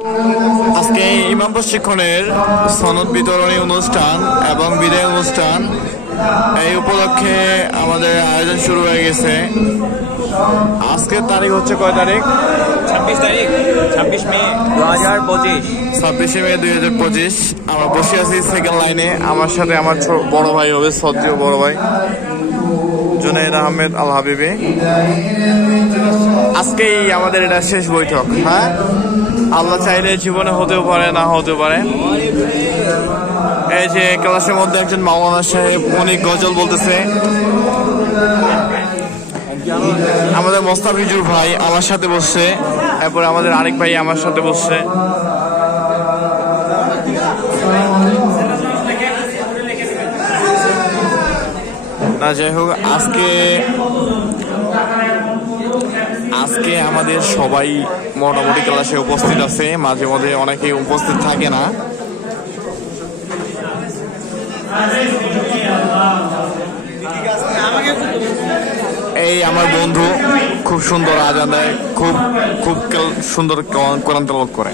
আজকে ইমাম প্রশিক্ষণের সনদ বিতরণী অনুষ্ঠান এবং বিদায় অনুষ্ঠান, এই উপলক্ষে আমাদের আয়োজন শুরু হয়ে গেছে। আজকের তারিখ হচ্ছে কয় তারিখ? 26 মে 2025। 26 মে 2025। আমরা বসে আছি সেকেন্ড লাইনে। আমার সাথে আমার বড় ভাই হবে, শ্রদ্ধেয় বড় ভাই জুনাইদ আহমেদ আল হাবিবি। আজকেই আমাদের এটা শেষ বৈঠক। হ্যাঁ, আল্লাহ চাইলে জীবনে হতেও পারে, না হতেও পারে। এই যে ক্লাসের মধ্যে একজন মাওলানা সাহেব, উনি গজল বলতেছে। আমাদের মোস্তাফিজুর ভাই আমার সাথে বসছে, এরপরে আমাদের আরেক ভাই আমার সাথে বসছে। না, যাই হোক, আজকে আমাদের সবাই মোটামুটি ক্লাসে উপস্থিত আছে। মাঝে মধ্যে অনেকেই উপস্থিত থাকে না। এই আমার বন্ধু খুব সুন্দর আজান দেয়, খুব খুব সুন্দর কোরআন তেলাওয়াত করে।